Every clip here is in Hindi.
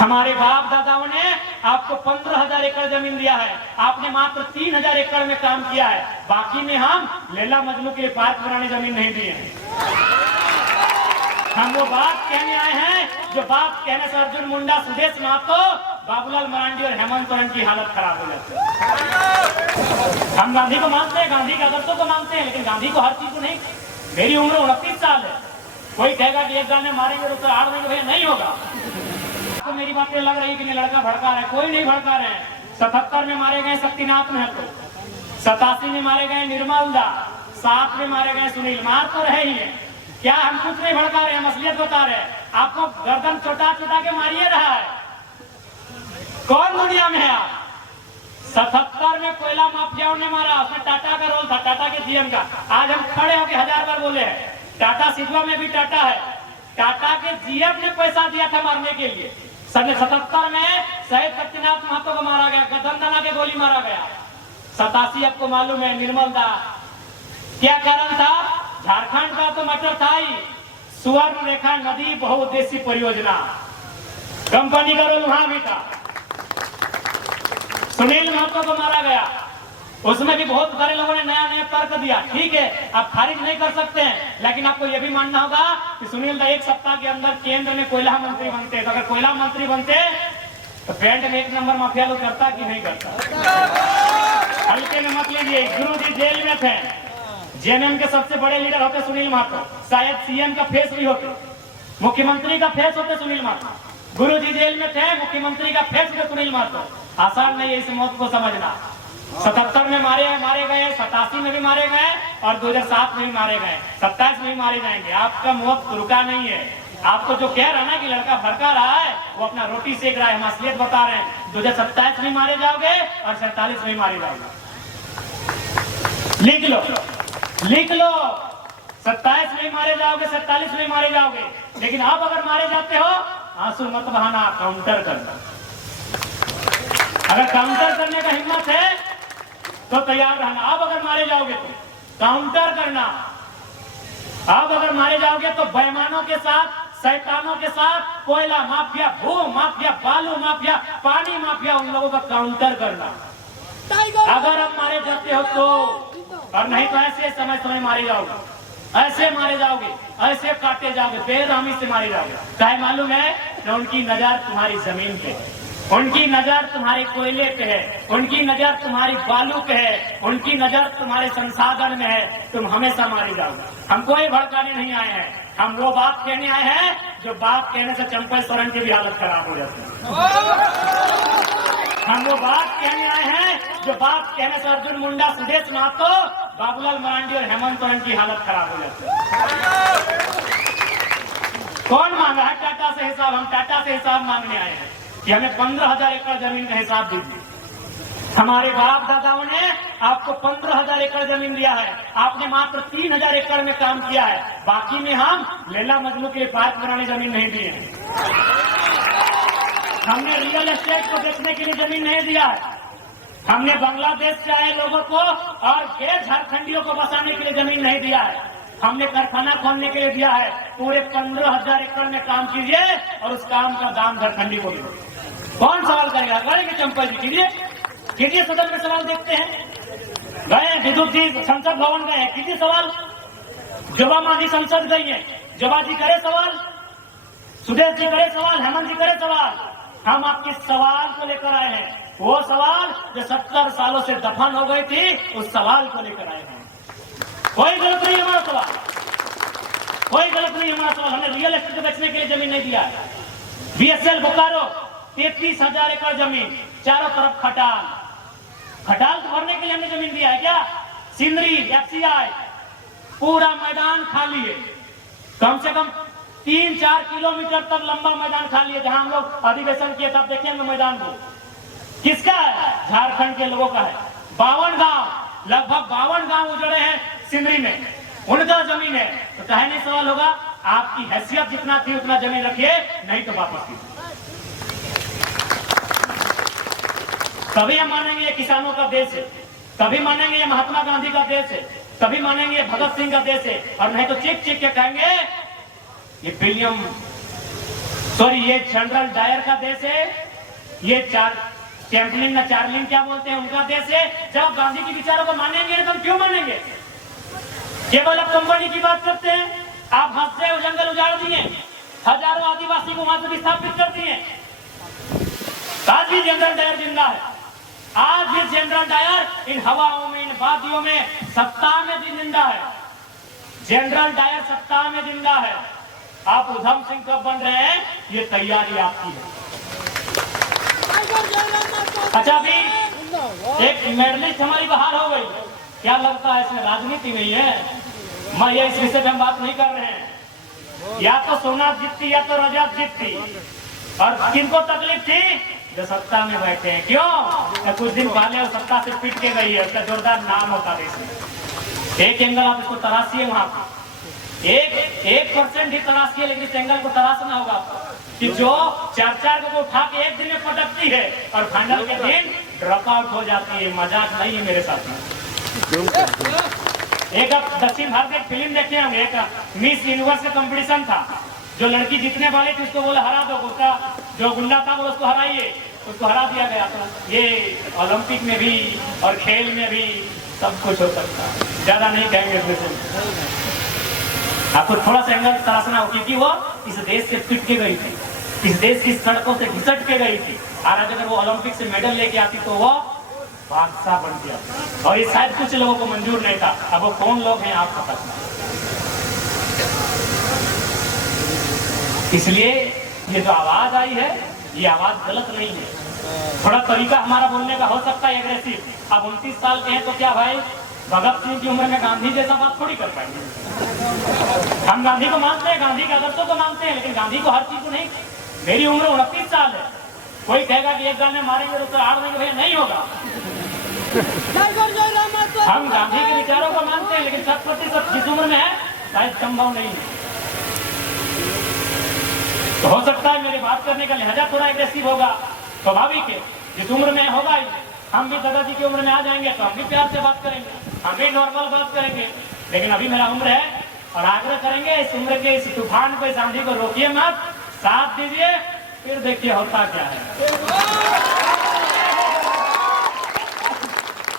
हमारे बाप दादाओं ने आपको 15,000 एकड़ जमीन दिया है, आपने मात्र 3,000 एकड़ में काम किया है। बाकी में हम लैला मजनू के लिए पार्क बनाने जमीन नहीं दिए हैं। हम वो बात कहने आए हैं जो बात कहने से अर्जुन मुंडा, सुदेश महतो, बाबूलाल मरांडी और हेमंत सोरेन की हालत खराब हो जाती है। हम गांधी को मानते हैं, गांधी के आदर्शों को मानते हैं, लेकिन गांधी को हर चीज को नहीं। मेरी उम्र 29 साल है, कोई कहेगा कि एक गाने मारेंगे तो आड़ देंगे, भैया नहीं होगा। आपको मेरी बातें लग रही कि नहीं लड़का भड़का रहे, कोई नहीं भड़का रहे हैं। 77 में मारे गए शक्तिनाथ महतो, 87 में मारे गए निर्मल दा, 7 में मारे गए सुनील, मार तो रहे ही है। क्या हम कुछ नहीं भड़का रहे हैं, असलियत बता रहे हैं। आपको गर्दन छोटा छोटा के मारिए रहा है। कौन दुनिया में है आप? 77 में कोयला माफियाओं ने मारा, उसमें टाटा का रोल था, टाटा के जीएम का। आज हम खड़े होकर 1000 बार बोले हैं, टाटा सिल्वा में भी टाटा है। टाटा के जीएम ने पैसा दिया था मारने के लिए। 77 में शहीद शक्तिनाथ महतो को मारा गया, गदनदना के गोली मारा गया। 87 आपको मालूम है निर्मल दा, क्या कारण था? झारखंड का तो मटर था ही, सुवर्ण रेखा नदी बहुउद्देशीय परियोजना, कंपनी का रोल वहां भी था। सुनील महतो को मारा गया, उसमें भी बहुत सारे लोगों ने नया नया तर्क दिया। ठीक है, आप खारिज नहीं कर सकते हैं, लेकिन आपको यह भी मानना होगा कि सुनील दा 1 सप्ताह के अंदर केंद्र में कोयला मंत्री बनते। तो अगर कोयला मंत्री बनते तो पेंट में 1 नंबर माफिया लोग करता कि नहीं करता? हल्के में मत लीजिए। गुरु जी जेल में थे, जेएमएम के सबसे बड़े लीडर होते सुनील महतो, शायद सीएम का फेस भी होते, मुख्यमंत्री का फेस होते सुनील महतो। गुरु जी जेल में थे, मुख्यमंत्री का फेस होते सुनील महतो। आसान नहीं है इस मौत को समझना। 77 में मारे गए, 87 में भी मारे गए और 2007 में भी मारे गए, 27 में भी मारे जाएंगे। आपका मौत रुका नहीं है। आपको जो कह रहा है ना कि लड़का भड़का रहा है, वो अपना रोटी सेक रहा है, हम असलियत बता रहे हैं। 2027 में मारे जाओगे और 47 में मारे जाओगे। लिख लो 27 में मारे जाओगे, 47 में मारे जाओगे। लेकिन आप अगर मारे जाते हो, आंसू मत बहाना, काउंटर करना। अगर काउंटर करने का हिम्मत है तो तैयार रहना। आप अगर मारे जाओगे तो काउंटर करना। आप अगर मारे जाओगे तो बेईमानों के साथ, शैतानों के साथ, कोयला माफिया, भू माफिया, बालू माफिया, पानी माफिया, उन लोगों का काउंटर करना। अगर आप मारे जाते हो तो, और नहीं तो ऐसे समय मारे जाओगे, ऐसे मारे जाओगे, ऐसे काटे जाओगे, बेरहमी से मारे जाओगे। चाहे मालूम है कि उनकी नजर तुम्हारी जमीन पे है, उनकी नजर तुम्हारे कोयले पे है, उनकी नजर तुम्हारी बालू पे है, उनकी नजर तुम्हारे संसाधन में है। तुम हमेशा मारे जाओगे। हम कोई भड़काने नहीं आए हैं, हम वो बात कहने आए हैं जो बात कहने से चंपा सोरेन की भी हालत खराब हो जाती है। हम वो बात कहने आए हैं जो बात कहने से अर्जुन मुंडा, सुदेश महतो, बाबूलाल मरांडी और हेमंत सोरेन की हालत खराब हो जाती है। कौन मांगा है टाटा से हिसाब? हम टाटा से हिसाब मांगने आए हैं कि हमें 15,000 एकड़ जमीन का हिसाब दीजिए। हमारे बाप दादाओं ने आपको 15,000 एकड़ जमीन दिया है, आपने मात्र 3,000 एकड़ में काम किया है। बाकी में हम लैला मजनू के लिए पार्क बनाने जमीन नहीं दिए हैं। हमने रियल एस्टेट को बेचने के लिए जमीन नहीं दिया है। हमने बांग्लादेश से आए लोगों को और गैर झारखंडियों को बसाने के लिए जमीन नहीं दिया है। हमने कारखाना खोलने के लिए दिया है। पूरे 15,000 एकड़ में काम कीजिए और उस काम का दाम झारखंडी को दीजिए। कौन सवाल करेगा? करेंगे चंपा जी, कीजिए सदन में सवाल देखते हैं। गए विद्युत जी संसद भवन गए, कीजिए सवाल। जोबा मांझी संसद गई है, जोबा जी करे सवाल, सुदेश जी करे सवाल, हेमंत जी करे सवाल। हम आपके सवाल को लेकर आए हैं, वो सवाल जो 70 सालों से दफन हो गई थी, उस सवाल को लेकर आए हैं। कोई गलत नहीं हमारा सवाल, कोई गलत नहीं हमारा सवाल। हमने रियल एस्टेट बेचने के लिए जमीन नहीं दिया है। बीएसएल बोकारो 33,000 एकड़ जमीन, चारों तरफ खटाल तो भरने के लिए हमने जमीन दिया है क्या? सिंदरी, एफसीआई, पूरा मैदान खाली है। कम से कम 3-4 किलोमीटर तक लंबा मैदान खाली है। जहां हम लोग अधिवेशन किए थे, आप देखेंगे मैदान को, किसका है? झारखंड के लोगों का है। 52 गांव, लगभग 52 गांव उजड़े हैं सिंदरी में, उनका जमीन है। तो चाहे नहीं सवाल होगा, आपकी हैसियत जितना थी उतना जमीन रखिए, नहीं तो वापस कीजिए। तभी हम मानेंगे ये किसानों का देश है, तभी मानेंगे ये महात्मा गांधी का देश है, तभी मानेंगे ये भगत सिंह का देश है। और नहीं तो चीख चीख के कहेंगे ये विलियम सॉरी, ये जनरल डायर का देश है, ये चैंपलिन ना चार्लिन क्या बोलते हैं उनका देश है। जब आप गांधी के विचारों को मानेंगे तो हम क्यों मानेंगे? केवल आप कंपनी की बात करते हैं। आप हाथ से जंगल उजाड़ दिए, हजारों आदिवासी को वहां से विस्थापित कर दिए। आज भी जनरल डायर जिंदा है, आज भी जनरल डायर इन हवाओं में, इन वादियों में, सत्ता में भी जिंदा है। जनरल डायर सत्ता में जिंदा है। आप उधम सिंह कब बन रहे हैं, ये तैयारी आपकी है। अच्छा, अभी एक मेडलिस्ट हमारी बाहर हो गई, क्या लगता है इसमें राजनीति नहीं है? मैं ये इस विषय पे हम बात नहीं कर रहे हैं। या तो सोना जीतती या तो रजत जीतती, और किनको तकलीफ थी? जो सत्ता में बैठे हैं। क्यों? कुछ दिन पहले वो सत्ता से पिट के गई है, उसका जोरदार नाम होता है इसमें। एक एंगल आप इसको तराशिए, वहां पे 1% ही तराशिए, लेकिन इस एंगल को तराशना होगा आपको कि जो 4 को उठा के एक दिन में पटकती है और फाइनल के दिन ड्रॉप आउट हो जाती है। मजाक नहीं है मेरे साथ में। एक आप दक्षिण भारत एक फिल्म देखे होंगे, एक मिस यूनिवर्स का कंपटीशन था। जो लड़की जीतने वाली थी उसको बोले हरा दो, उसका जो गुंडा था बोले उसको हराइए, उसको हरा दिया गया। तो ये ओलंपिक में भी और खेल में भी सब कुछ हो सकता है। ज्यादा नहीं कहेंगे इसमें, आपको थोड़ा सा एंगल तराशना हो, क्योंकि वो इस देश से पिट के गई थी, इस देश की सड़कों से घिसट के गई थी। और अगर वो ओलंपिक से मेडल लेके आती तो वो बादशाह बन गया। और ये शायद कुछ लोगों को मंजूर नहीं था। अब वो कौन लोग हैं आपको पता। इसलिए ये जो आवाज आई है, ये आवाज गलत नहीं है। थोड़ा तरीका हमारा बोलने का हो सकता है एग्रेसिव। अब 29 साल के हैं तो क्या भाई भगत सिंह की उम्र में गांधी जैसा बात थोड़ी कर पाएंगे। हम गांधी को मानते हैं, गांधी के आदर्शों को मानते हैं, लेकिन गांधी को हर चीज को नहीं। मेरी उम्र 29 साल है। कोई कहेगा कि एक गाल में मारेंगे तो आड़ देंगे, भैया नहीं होगा। हम गांधी के विचारों को मानते हैं, लेकिन 100% जिस उम्र में है शायद संभव नहीं है। तो हो सकता है मेरी बात करने का लहजा थोड़ा एग्रेसिव होगा, स्वाभाविक है। जिस उम्र में होगा ही, हम भी दादाजी की उम्र में आ जाएंगे तो हम भी प्यार से बात करेंगे, हम भी नॉर्मल बात करेंगे। लेकिन अभी मेरा उम्र है और आग्रह करेंगे इस उम्र के इस तूफान को, इस आंधी को रोकिए मत, साथ दीजिए, फिर देखिए होता क्या है।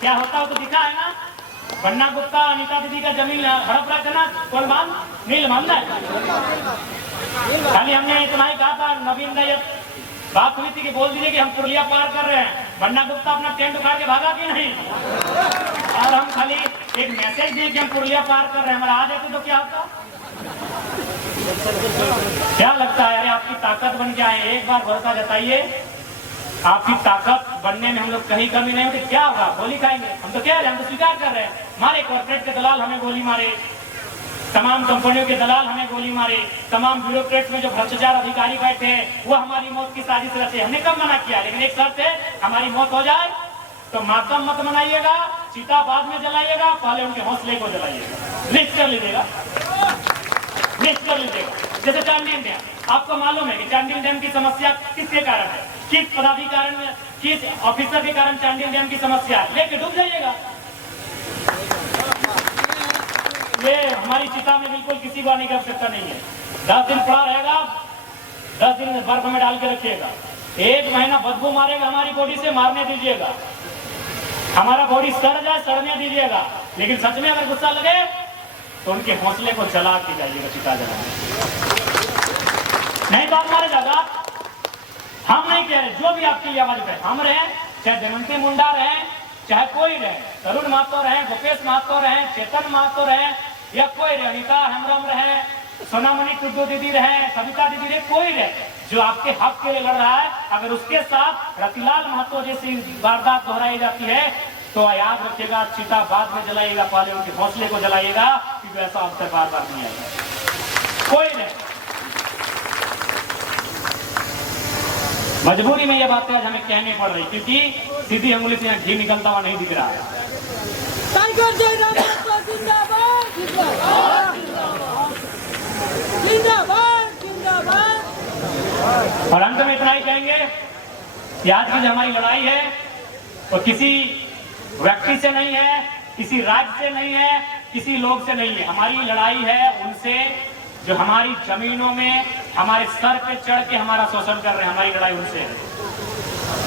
क्या होता हो तो दिखा है ना। बन्ना गुप्ता अनीता दीदी का जमीन हड़प रहा था ना, कौन मान नील मानना है। खाली हमने इतना ही कहा था, नवीन दैयत बात हुई थी कि बोल दीजिए कि हम पुरलिया पार कर रहे हैं। बन्ना गुप्ता अपना टेंट उखाड़ के भागा कि नहीं, और हम खाली एक मैसेज दिए कि हम पुरलिया पार कर रहे हैं। हमारा आ जाते तो क्या होता। क्या लगता है? अरे आपकी ताकत बन के आए, एक बार भरोसा जताइए, आपकी ताकत बनने में हम लोग कहीं कमी नहीं होती। क्या होगा? गोली खाएंगे। हम तो कह रहे हैं, हम तो स्वीकार कर रहे हैं, हमारे कॉर्पोरेट के दलाल हमें गोली मारे, तमाम कंपनियों के दलाल हमें गोली मारे, तमाम ब्यूरोक्रेट्स में जो भ्रष्टाचार अधिकारी बैठे हैं वो हमारी मौत की साजिश रचे। हमने कब मना किया, लेकिन एक शर्त है, हमारी मौत हो जाए तो मातम मत मनाइएगा, चिता बाद में जलाइएगा, पहले उनके हौसले को जलाइएगा। लिस्ट कर लीजिएगा, लिस्ट कर लीजिएगा। जैसे चांडिल डैम, आपको मालूम है कि चांडिल डैम की समस्या किसके कारण है, किस पदाधिकारी में, किस ऑफिसर के कारण चांडिल डैम की समस्या है, लेके डूब जाइएगा। ये हमारी चिता में बिल्कुल किसी बात नहीं कर सकता नहीं है। 10 दिन पड़ा रहेगा, 10 दिन बर्फ में डाल के रखिएगा, 1 महीना बदबू मारेगा हमारी बॉडी से, मारने दीजिएगा। हमारा बॉडी सड़ जाए, सड़ने दीजिएगा, लेकिन सच में अगर गुस्सा लगे तो उनके हौसले को जला के जाइएगा, चिता जलाने। नहीं तो आप मारे जाएगा। हम नहीं कह रहे, जो भी आपकी आवाज पे हम रहे, चाहे जयंती मुंडा रहे, चाहे कोई रहे, तरुण महतो रहे, भूपेश महतो रहे, चेतन महतो रहे, या कोई रहे, अनिता हेम्ब्रम रहे, सोनामणि टुड्डू दीदी रहे, सविता दीदी रहे, कोई रहे, जो आपके हक के लिए लड़ रहा है, अगर उसके साथ रतिलाल महतो जैसी वारदात दोहराई जाती है तो याद रखिएगा, चिता बाद में जलाइएगा, पहले उनके हौसले को जलाइएगा, क्योंकि ऐसा अवसर बार बार नहीं आएगा। कोई नहीं, मजबूरी में ये बातें आज हमें कहनी पड़ रही, क्योंकि सीधी अंगुली से यहाँ घी निकलता हुआ नहीं दिख रहा है। और अंत में इतना ही कहेंगे कि आज की जो हमारी लड़ाई है वो किसी व्यक्ति से नहीं है, किसी राज्य से नहीं है, किसी लोग से नहीं है। हमारी लड़ाई है उनसे जो हमारी जमीनों में हमारे सर पे चढ़ के हमारा शोषण कर रहे हैं, हमारी लड़ाई उनसे है।